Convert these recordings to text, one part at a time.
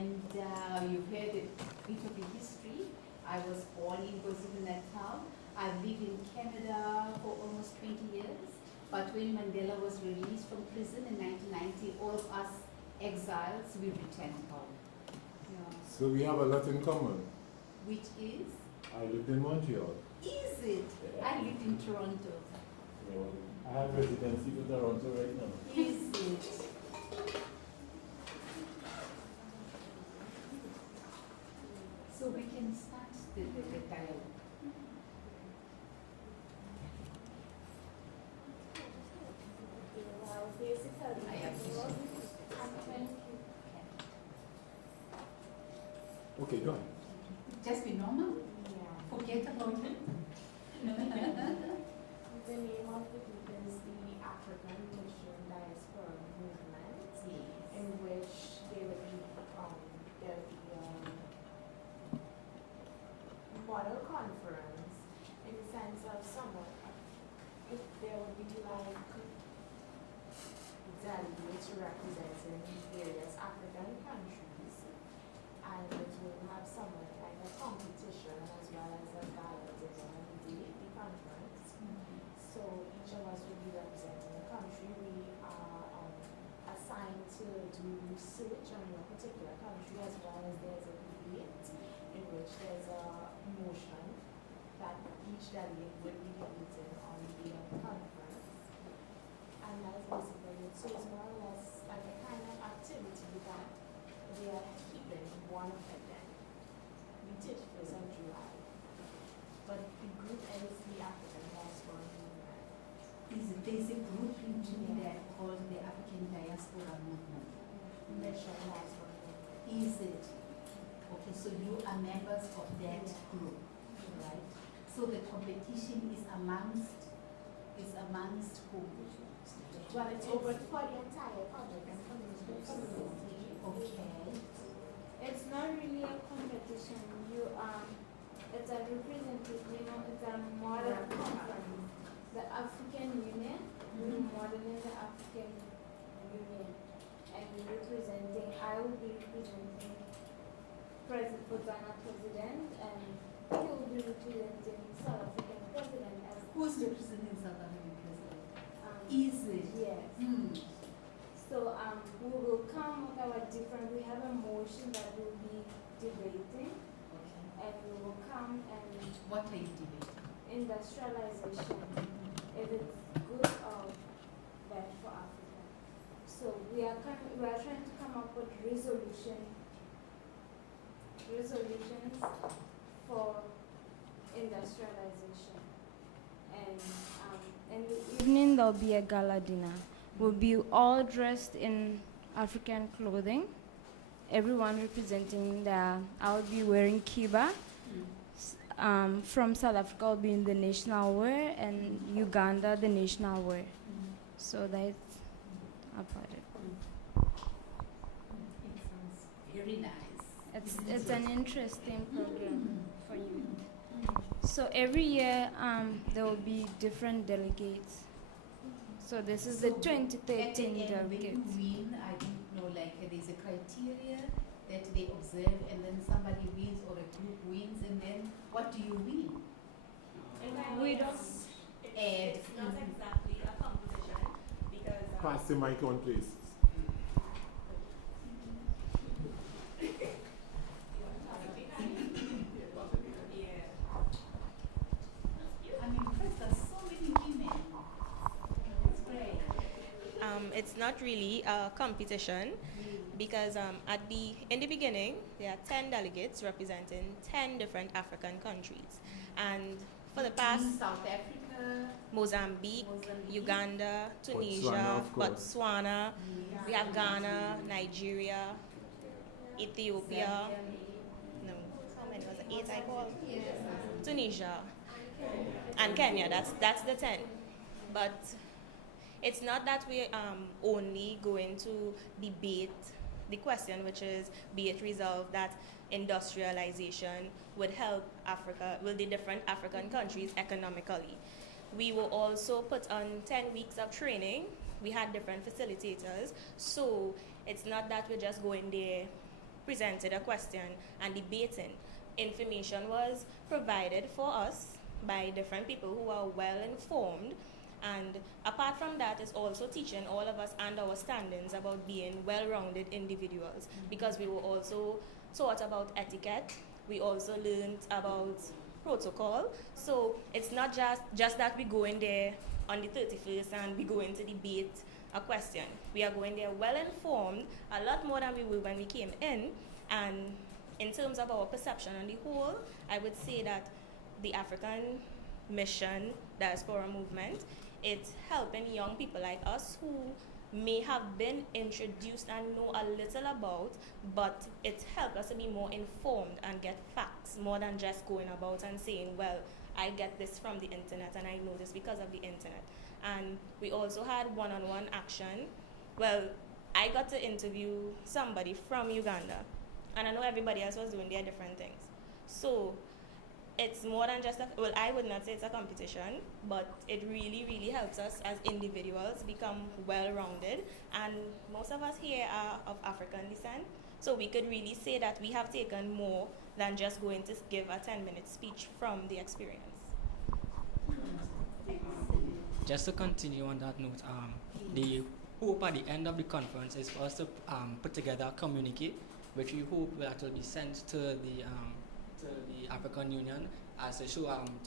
and you've heard a bit of the history. I was born in KwaZulu-Natal. I've lived in Canada for almost 20 years. But when Mandela was released from prison in 1990, all of us exiles, we returned home. Yeah. So we have a lot in common. Which is? I lived in Montreal. Is it? Yeah. I lived in Toronto. Yeah. I have residency in Toronto right now. Is it? So we can start the dialogue. Well, basically, I am Okay, go ahead. Just be normal. Yeah. Forget about it. The name of the group is the African Mission Diaspora Movement, in which there would be model conference in the sense of somewhat, if there would be like delegates representing various African countries, and it will have somewhat like a competition as well as a gala dinner on the conference. So each of us will be representing a country. We are assigned to do research on a particular country, as well as there's a debate in which there's a motion that each delegate will be debating on the conference. And that's basically it. So it's more or less like a kind of activity that we are keeping one of them. We did first of July. But the group is the African Diaspora Movement. There's a group in Trinidad called the African Diaspora Movement. Mission Diaspora Movement. Is it? Okay, so you are members of that group, right? So the competition is amongst who? Well, it's over for the entire public and community. Okay. It's not really a competition. It's a representative. It's a model conference. The African Union, we're modeling the African Union, and we're representing. I will be representing President Botswana President, and he will be representing South African President as. Who's representing South African president? Is Is it? yes. So we will come with our different. We have a motion that we'll be debating, Okay. and we will come and What are you debating? industrialization. If it's good or bad for Africa. So we are trying to come up with resolutions for industrialization. And in the evening there'll be a gala dinner. We'll be all dressed in African clothing. Everyone representing I'll be wearing kiba. From South Africa, I'll be in the national wear, and Uganda, the national wear. So that's about it. It sounds very nice. It's an interesting program for you. So every year there will be different delegates. So this is the 2013 At the end, when delegate. you win, I don't know, like there's a criteria that they observe, and then somebody wins or a group wins, and then what do you win? We don't. It's not exactly a competition because Pass the mic on, please. I'm impressed. There's so many women. That's great. it's not really a competition because in the beginning there are 10 delegates representing 10 different African countries, and for the past In South Africa, Mozambique, Uganda, Tunisia, Botswana, of course. Botswana, we have Ghana, Nigeria, Ethiopia. No, how many was it? 8 I called. Tunisia and Kenya. That's the 10. But it's not that we only going to debate the question, which is, be it resolved that industrialization would help Africa, will the different African countries economically. We will also put on 10 weeks of training. We had different facilitators, so it's not that we're just going there presented a question and debating. Information was provided for us by different people who are well informed, and apart from that is also teaching all of us and our standings about being well-rounded individuals, because we were also taught about etiquette. We also learned about protocol. So it's not just that we go in there on the 31st and we go in to debate a question. We are going there well informed, a lot more than we were when we came in. And in terms of our perception on the whole, I would say that the African mission diaspora movement, it's helping young people like us who may have been introduced and know a little about, but it helped us to be more informed and get facts more than just going about and saying, well, I get this from the internet and I know this because of the internet. And we also had one-on-one action. Well, I got to interview somebody from Uganda, and I know everybody else was doing their different things. So it's more than just well, I would not say it's a competition, but it really, really helps us as individuals become well-rounded. And most of us here are of African descent, so we could really say that we have taken more than just going to give a 10-minute speech from the experience. Just to continue on that note, the hope at the end of the conference is for us to put together a communique, which we hope will actually be sent to the African Union as to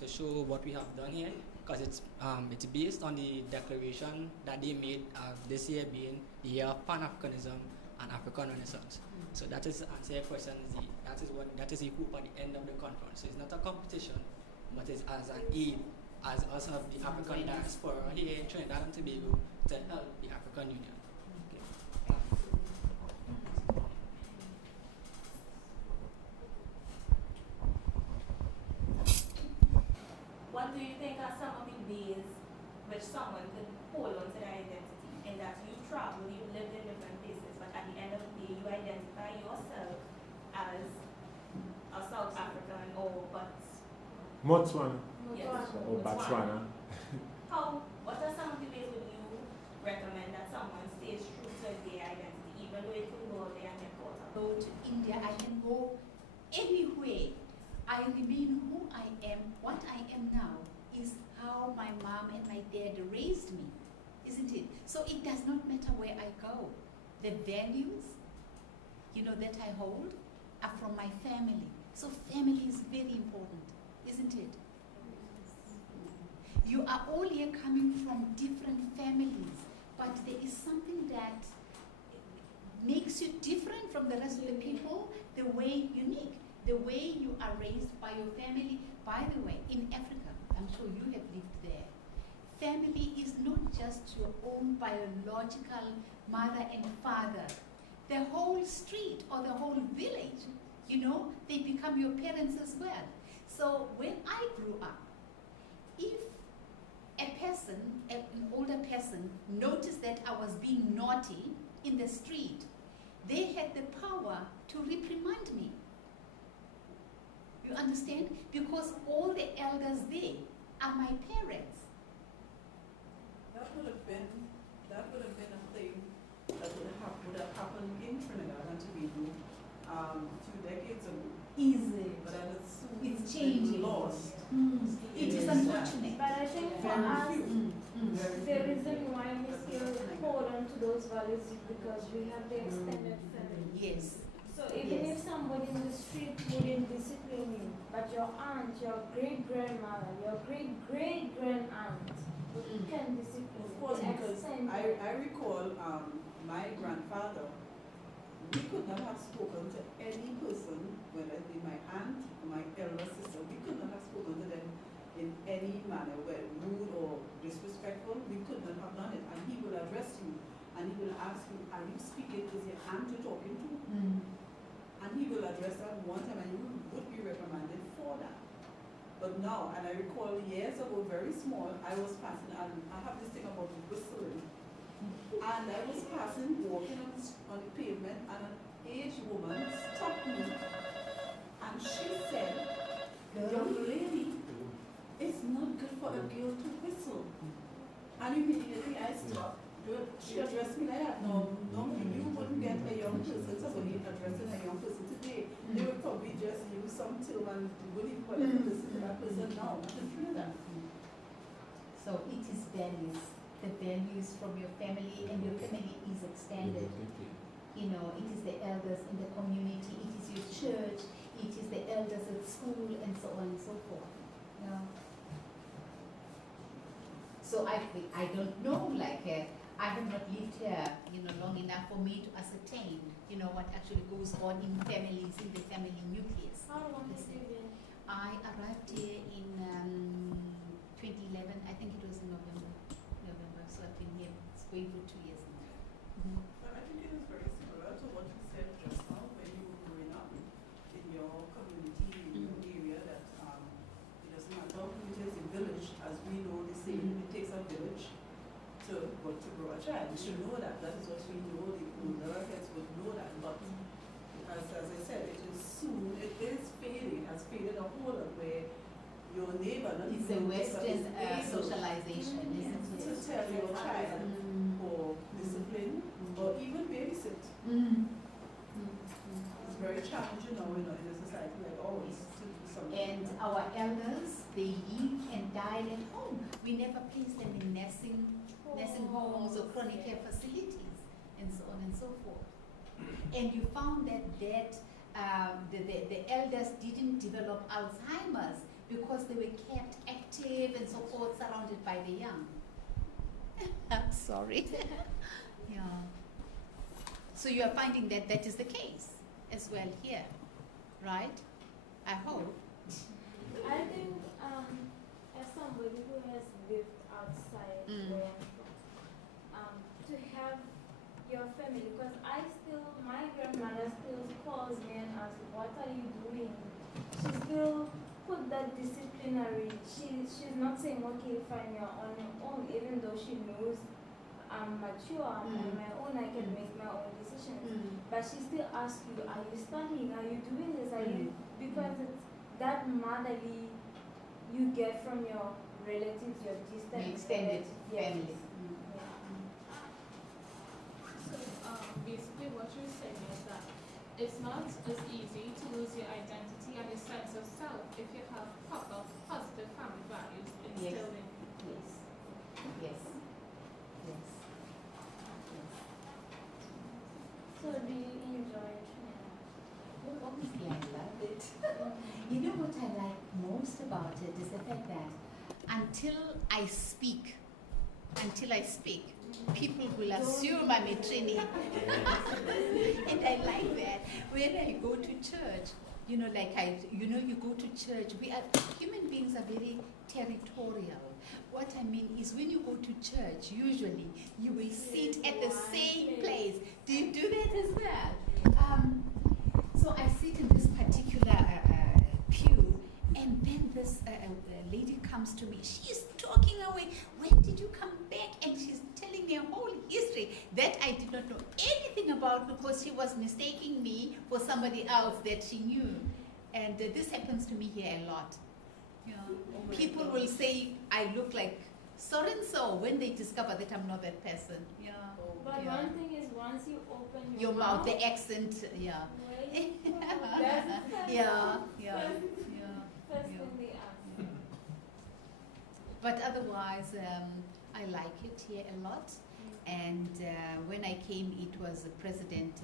show what we have done here, because it's based on the declaration that they made this year being the year of Pan-Africanism and African Renaissance. So that is, to answer your question, that is the hope at the end of the conference. So it's not a competition, but it's as an aid, as us of the African diaspora here in Trinidad and Tobago to help the African Union. What do you think are some of the ways which someone could hold on to their identity, in that you travel, you lived in different places, but at the end of the day, you identify yourself as a South African or but Botswana. yes, Or Botswana. What are some of the ways would you recommend that someone stays true to their identity, even though it could go out there and get caught up? Go to India, I can go anywhere. I remain who I am. What I am now is how my mom and my dad raised me, isn't it? So it does not matter where I go. The values, that I hold are from my family. So family is very important, isn't it? You are all here coming from different families, but there is something that makes you different from the rest of the people, the way unique. The way you are raised by your family. By the way, in Africa, I'm sure you have lived there, family is not just your own biological mother and father. The whole street or the whole village, they become your parents as well. So when I grew up, if an older person noticed that I was being naughty in the street, they had the power to reprimand me. You understand? Because all the elders there are my parents. That would have been a thing that would have happened in Trinidad and Tobago a few decades ago. Easy. But I would assume It's changing. Lost. It is unfortunate. But I think for us, the reason why we still hold on to those values is because we have the extended family. Yes. So even if somebody in the street wouldn't discipline you, but your aunt, your great-grandmother, your great-great-grand-aunt can discipline you. Of course, because I recall my grandfather, we could not have spoken to any person, whether it be my aunt or my elder sister, we could not have spoken to them in any manner, whether rude or disrespectful. We could not have done it. And he will address you and he will ask you, are you speaking? Is your aunt you're talking to? And he will address that one time and you would be reprimanded for that. But now, and I recall years ago, very small, I was passing, and I have this thing about whistling. And I was passing, walking on the pavement, and an aged woman stopped me. And she said, young lady, it's not good for a girl to whistle. And immediately I stopped, She addressed me like that. No, normally you wouldn't get a young person, somebody addressing a young person today. They would probably just use some term and wouldn't even listen to that person now. Nothing true that. So it is values, the values from your family, and your family is extended. You know, it is the elders in the community, it is your church, it is the elders at school, and so on and so forth. Yeah. So I don't know, like, I have not lived here, long enough for me to ascertain, what actually goes on in families, in the family nucleus. How long have you been? I arrived here in 2011, I think it was in November, so I've been here, it's going for 2 years now. But I think it is very similar to what you said just now when you were growing up in your community, in your area, that it doesn't matter who it is, a village, as we know, they say it takes a village to grow a child. We should know that. That is what we know. The older kids would know that. But as I said, it is fading. It has faded a whole lot where your neighbor, not It's a even Western neighbor, is able socialization, isn't to it? tell your child or discipline or even babysit. It's very challenging now in a society like ours to do something. And our elders, they live and die at home. We never place them in nursing homes or chronic care facilities, and so on and so forth. And you found that the elders didn't develop Alzheimer's because they were kept active and so forth, surrounded by the young. I'm sorry. Yeah. So you are finding that that is the case as well here, right? I hope. I think as somebody who has lived outside where I'm from, to have your family, because my grandmother still calls me and asks, what are you doing? She still put that disciplinary, she's not saying, okay, fine, you're on your own, even though she knows I'm mature, I'm on my own, I can make my own decisions. But she still asks you, are you studying? Are you doing this? Are you, because it's that motherly you get from your relatives, your distant Extended relatives. family. So basically what you're saying is that it's not as easy to lose your identity and your sense of self if you have proper positive family values instilled in you. Yes. So do you enjoy Trinidad? Well, obviously I love it. You know what I like most about it is the fact that until I speak, people will assume I'm a Trini. And I like that. When I go to church, you go to church, human beings are very territorial. What I mean is when you go to church, usually you will sit at the same place. Do you do that as well? So I sit in this particular pew, and then this lady comes to me. She's talking away. When did you come back? And she's telling me a whole history that I did not know anything about because she was mistaking me for somebody else that she knew. And this happens to me here a lot. You know, people will say I look like so-and-so when they discover that I'm not that person. Yeah. But one thing is, once you open your mouth, the accent, yeah. Yeah. First thing they ask. But otherwise, I like it here a lot. And when I came, it was President